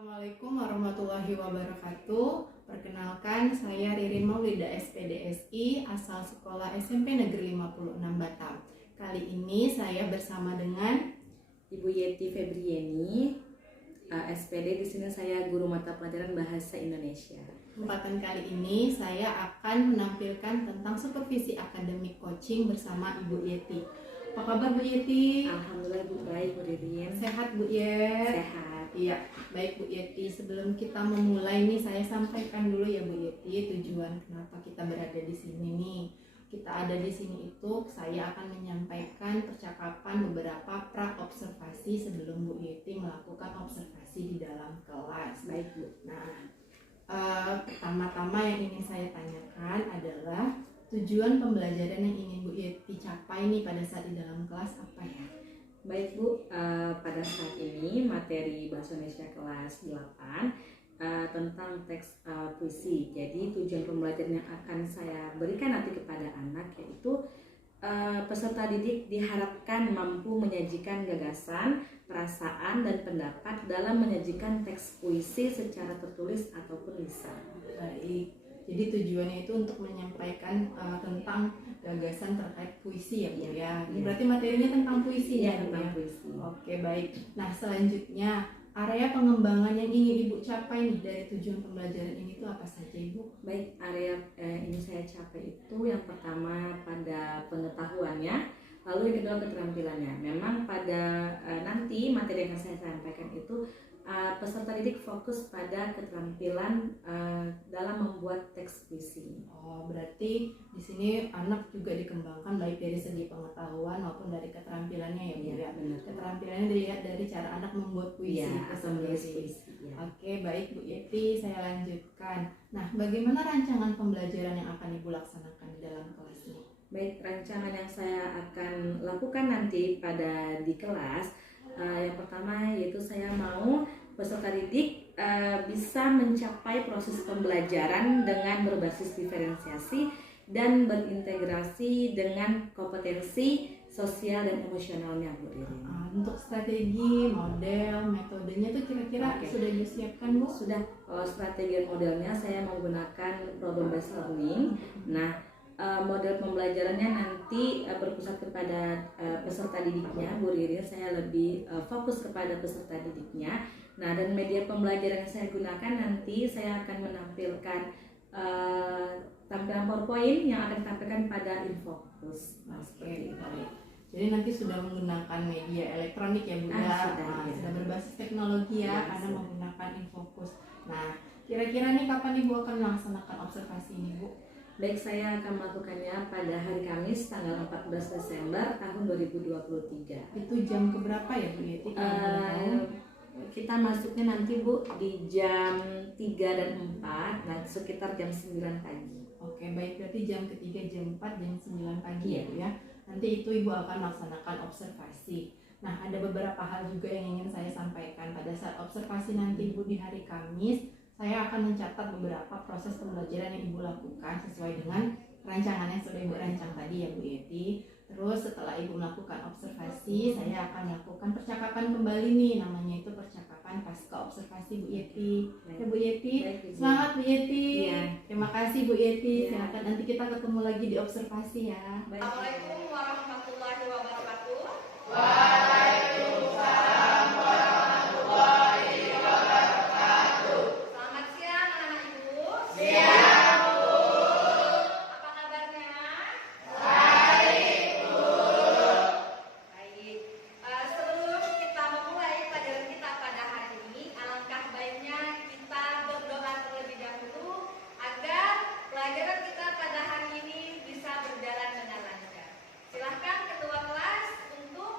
Assalamualaikum warahmatullahi wabarakatuh. Perkenalkan, saya Ririn Maulida SPDSI, asal sekolah SMP Negeri 56 Batam. Kali ini saya bersama dengan Ibu Yeti Febrieni, SPD. Di sini saya guru mata pelajaran Bahasa Indonesia. Kesempatan kali ini saya akan menampilkan tentang supervisi akademik coaching bersama Ibu Yeti. Apa kabar Bu Yeti? Alhamdulillah Bu, baik Bu Ririn. Sehat Bu Yet? Sehat. Iya, baik Bu Yeti. Sebelum kita memulai nih, saya sampaikan dulu ya Bu Yeti tujuan kenapa kita berada di sini nih. Kita ada di sini itu saya akan menyampaikan percakapan beberapa pra-observasi sebelum Bu Yeti melakukan observasi di dalam kelas. Baik Bu. Nah, pertama-tama yang ingin saya tanyakan adalah tujuan pembelajaran yang ingin Bu Yeti capai nih pada saat di dalam kelas apa ya? Baik Bu, pada saat ini materi Bahasa Indonesia kelas 8 tentang teks puisi. Jadi tujuan pembelajaran yang akan saya berikan nanti kepada anak yaitu peserta didik diharapkan mampu menyajikan gagasan, perasaan, dan pendapat dalam menyajikan teks puisi secara tertulis ataupun lisan. Baik, jadi tujuannya itu untuk menyampaikan tentang gagasan terkait puisi ya Bu ya. Ini berarti materinya tentang puisi ya Bu tentang ya? puisi. Oke baik. Nah selanjutnya area pengembangan yang ingin Ibu capai nih dari tujuan pembelajaran ini itu apa saja Ibu? Baik, area ini saya capai itu yang pertama pada pengetahuannya, lalu yang kedua keterampilannya. Memang pada nanti materi yang saya sampaikan itu peserta didik fokus pada keterampilan dalam membuat teks puisi. Oh, berarti di sini anak juga dikembangkan baik dari segi pengetahuan maupun dari keterampilannya ya Bu ya. Benar. Keterampilannya dilihat dari cara anak membuat puisi Ya, itu atau menulis sendiri. puisi. Ya. Oke, baik Bu Yeti, saya lanjutkan. Nah, bagaimana rancangan pembelajaran yang akan Ibu laksanakan di dalam kelas ini? Baik, rancangan yang saya akan lakukan nanti di kelas, yang pertama yaitu saya mau peserta didik bisa mencapai proses pembelajaran dengan berbasis diferensiasi dan berintegrasi dengan kompetensi sosial dan emosionalnya Bu Ririn. Untuk strategi, model, metodenya itu kira-kira sudah disiapkan Bu? Sudah. Kalau strategi dan modelnya saya menggunakan problem based learning. Nah, model pembelajarannya nanti berpusat kepada peserta didiknya Bu Ririn. Saya lebih fokus kepada peserta didiknya. Nah, dan media pembelajaran yang saya gunakan nanti saya akan menampilkan tampilan PowerPoint yang akan ditampilkan pada Infocus. Oke, baik. Jadi nanti sudah menggunakan media elektronik ya Bu ya? Sudah berbasis teknologi ya, karena menggunakan Infocus. Nah, kira-kira nih kapan Ibu akan melaksanakan observasi ini Bu? Baik, saya akan melakukannya pada hari Kamis tanggal 14 Desember tahun 2023. Itu jam keberapa ya Bu Yeti? Kita masuknya nanti Bu di jam 3 dan 4, nah sekitar jam 9 pagi. Oke, baik, berarti jam ketiga, jam 4, jam 9 pagi ya Bu ya. Nanti itu Ibu akan melaksanakan observasi. Nah, ada beberapa hal juga yang ingin saya sampaikan pada saat observasi nanti Ibu di hari Kamis. Saya akan mencatat beberapa proses pembelajaran yang Ibu lakukan sesuai dengan rancangan yang sudah Ibu rancang tadi ya Bu Yeti. Terus setelah Ibu melakukan observasi, saya akan melakukan percakapan kembali nih, namanya itu percakapan pasca observasi Bu Yeti. Ya Bu Yeti, semangat Bu Yeti. Ya. Terima kasih Bu Yeti. Silakan nanti kita ketemu lagi di observasi ya. Assalamualaikum warahmatullahi wabarakatuh. Waalaikumsalam warahmatullahi wabarakatuh. Selamat siang anak-anak Ibu. Siang, Bu. Apa kabarnya? Baik, Bu. Baik. Sebelum kita memulai pelajaran kita pada hari ini, alangkah baiknya kita berdoa terlebih dahulu agar pelajaran kita pada hari ini bisa berjalan dengan lancar. Silahkan ketua kelas untuk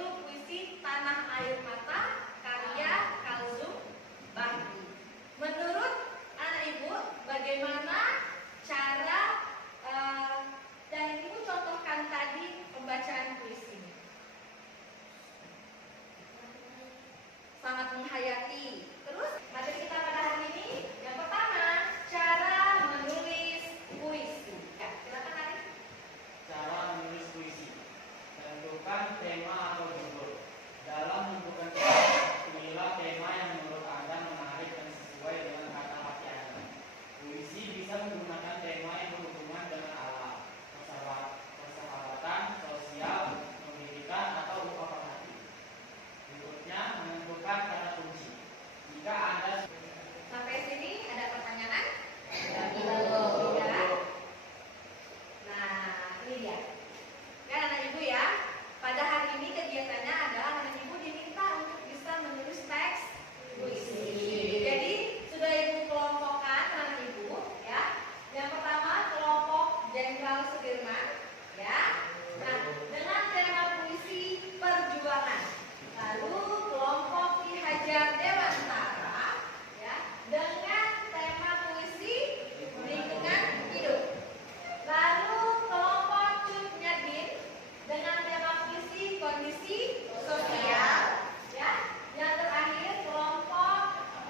berjudul Puisi Tanah Air Mata karya Kalsum Bahri. Menurut anak ibu, bagaimana cara dan ibu contohkan tadi pembacaan puisi? Sangat menghayati. Terus materi kita pada hari ini yang pertama, cara menulis puisi. Ya, silakan Arif. Cara menulis puisi. Tentukan tema atau judul. Dalam menentukan tema, pilihlah tema yang menurut Anda menarik dan sesuai dengan kata hati Anda. Puisi bisa menggunakan tema yang berhubungan dengan alam, persahabatan, sosial, pendidikan, atau ungkapan hati. Berikutnya, menentukan kata kunci. Jika Anda Sampai sini ada pertanyaan? Tidak. Tidak. Nah, ini dia. Kan anak ibu ya, pada hari ini kegiatannya adalah anak ibu diminta untuk bisa menulis teks puisi. Jadi sudah ibu kelompokkan anak ibu ya. Yang pertama kelompok Jenderal Sudirman ya. Nah, dengan tema puisi perjuangan. Lalu kelompok Ki Hajar Dewantara ya dengan tema puisi lingkungan hidup. Lalu kelompok Cut Nyadin dengan tema puisi kondisi sosial ya. Yang terakhir kelompok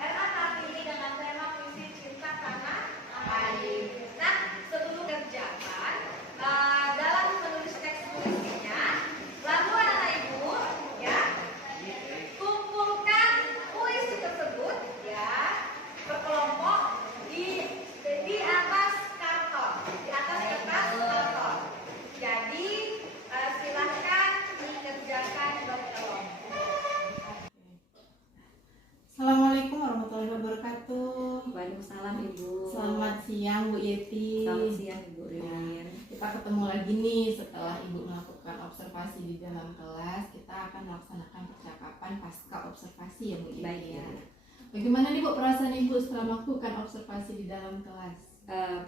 R.A. Kartini dengan tema puisi cinta tanah air. Nah, sebelum kerjakan dalam menulis teks puisinya, lalu anak ibu ya kumpulkan puisi tersebut ya berkelompok di atas karton, di atas kertas karton. Jadi silahkan dikerjakan berkelompok. Assalamualaikum warahmatullahi wabarakatuh. Waalaikumsalam Ibu. Selamat siang Bu Yeti. Selamat siang Ibu Ririn. Kita ketemu lagi nih setelah Ibu melakukan observasi di dalam kelas. Kita akan melaksanakan percakapan pasca observasi ya Bu Yeti. Baik ya. Bagaimana nih Bu perasaan Ibu setelah melakukan observasi di dalam kelas?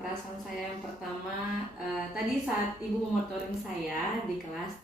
Perasaan saya yang pertama tadi saat Ibu memotoring saya di kelas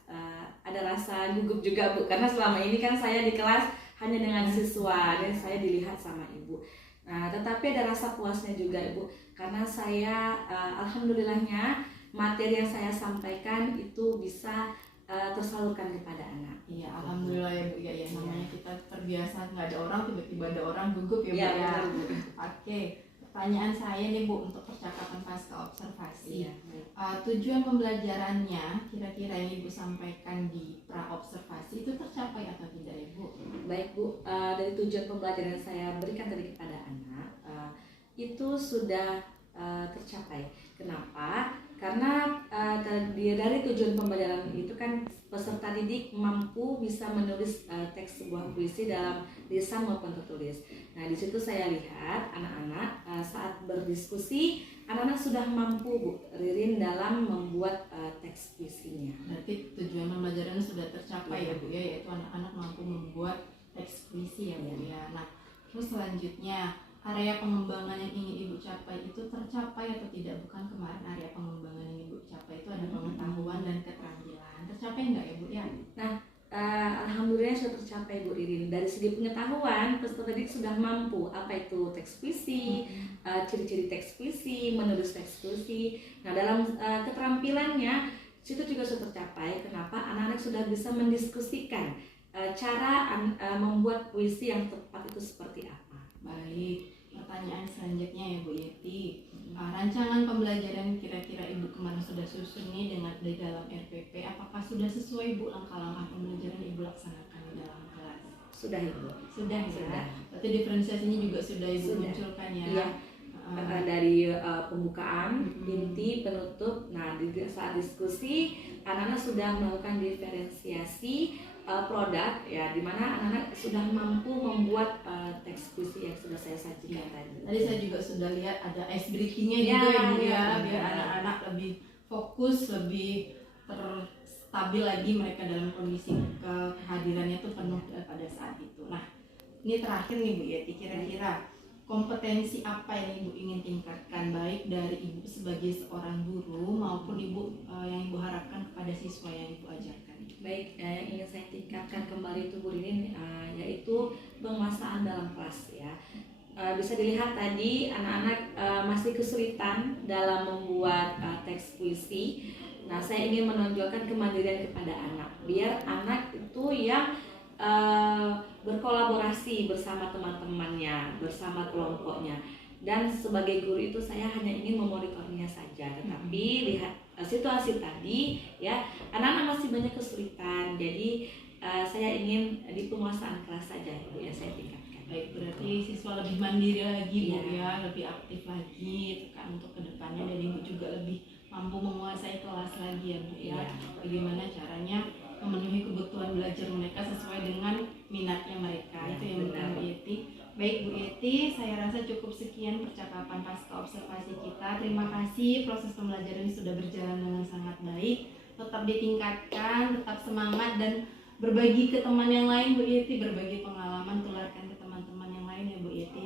ada rasa gugup juga Bu, karena selama ini kan saya di kelas hanya dengan siswa dan saya dilihat sama Ibu. Nah, tetapi ada rasa puasnya juga Ibu, karena saya alhamdulillahnya materi yang saya sampaikan itu bisa tersalurkan kepada anak. Iya, alhamdulillah ya Bu ya. Namanya kita terbiasa nggak ada orang, tiba-tiba ada orang gugup ya Bu Iya, ya. benar, Bu. Oke, pertanyaan saya nih Bu untuk percakapan pasca observasi. Iya, baik. Tujuan pembelajarannya kira-kira yang Ibu sampaikan di pra observasi itu tercapai atau tidak ya Bu? Baik Bu, dari tujuan pembelajaran yang saya berikan tadi kepada anak itu sudah tercapai. Kenapa? Karena dari tujuan pembelajaran itu kan peserta didik mampu bisa menulis teks sebuah puisi dalam lisan maupun tertulis. Nah, di situ saya lihat anak-anak saat berdiskusi, anak-anak sudah mampu Bu Ririn dalam membuat teks puisinya. Berarti tujuan pembelajaran sudah tercapai ya Bu ya, yaitu anak-anak mampu membuat teks puisi ya Bu ya. Nah, terus selanjutnya area pengembangan yang ingin Ibu capai itu tercapai atau tidak? Bukan kemarin area pengembangan yang Ibu capai itu ada pengetahuan dan keterampilan. Tercapai enggak ya Bu ya? Alhamdulillah sudah tercapai Bu Ririn. Dari segi pengetahuan, peserta didik sudah mampu apa itu teks puisi, ciri-ciri teks puisi, menulis teks puisi. Nah, dalam keterampilannya situ juga sudah tercapai. Kenapa? Anak-anak sudah bisa mendiskusikan cara membuat puisi yang tepat itu seperti apa. Baik, pertanyaan selanjutnya ya Bu Yeti. Rancangan pembelajaran kira-kira Ibu kemarin sudah susun nih dengan di dalam RPP, apakah sudah sesuai Bu langkah-langkah pembelajaran Ibu laksanakan di dalam kelas? Sudah Ibu. Sudah ya. Sudah. Berarti diferensiasinya juga sudah Ibu Sudah. munculkan ya. Iya. Dari pembukaan, inti, penutup. Nah, di saat diskusi anak-anak sudah melakukan diferensiasi produk ya, di mana anak-anak sudah mampu membuat teks puisi yang sudah saya sajikan tadi. Tadi saya juga sudah lihat ada ice breakingnya Ya, juga ya Bu ya, ya, benar. biar anak-anak lebih fokus, lebih terstabil lagi mereka dalam kondisi kehadirannya itu penuh pada saat itu. Nah, ini terakhir nih Bu Yeti, kira-kira kompetensi apa yang Ibu ingin tingkatkan baik dari Ibu sebagai seorang guru maupun Ibu yang Ibu harapkan kepada siswa yang Ibu ajarkan? Baik, yang ingin saya tingkatkan kembali itu Bu Ririn, yaitu penguasaan dalam kelas ya. Bisa dilihat tadi anak-anak masih kesulitan dalam membuat teks puisi. Nah, saya ingin menonjolkan kemandirian kepada anak, biar anak itu yang berkolaborasi bersama teman-temannya, bersama kelompoknya. Dan sebagai guru itu saya hanya ingin memonitornya saja, tetapi lihat situasi tadi ya, anak-anak masih banyak kesulitan, jadi saya ingin di penguasaan kelas saja Bu ya saya tingkatkan. Baik, berarti siswa lebih mandiri lagi Bu Iya. ya, lebih aktif lagi kan untuk kedepannya, dan Ibu juga lebih mampu menguasai kelas lagi ya Bu ya. Iya. Bagaimana caranya memenuhi kebutuhan belajar mereka sesuai dengan minatnya mereka, Ya, itu yang benar. Bu Yeti. Baik Bu Yeti, saya rasa cukup sekian percakapan pasca observasi kita. Terima kasih, proses pembelajaran ini sudah berjalan dengan sangat baik. Tetap ditingkatkan, tetap semangat, dan berbagi ke teman yang lain Bu Yeti, berbagi pengalaman, tularkan ke teman-teman yang lain ya Bu Yeti.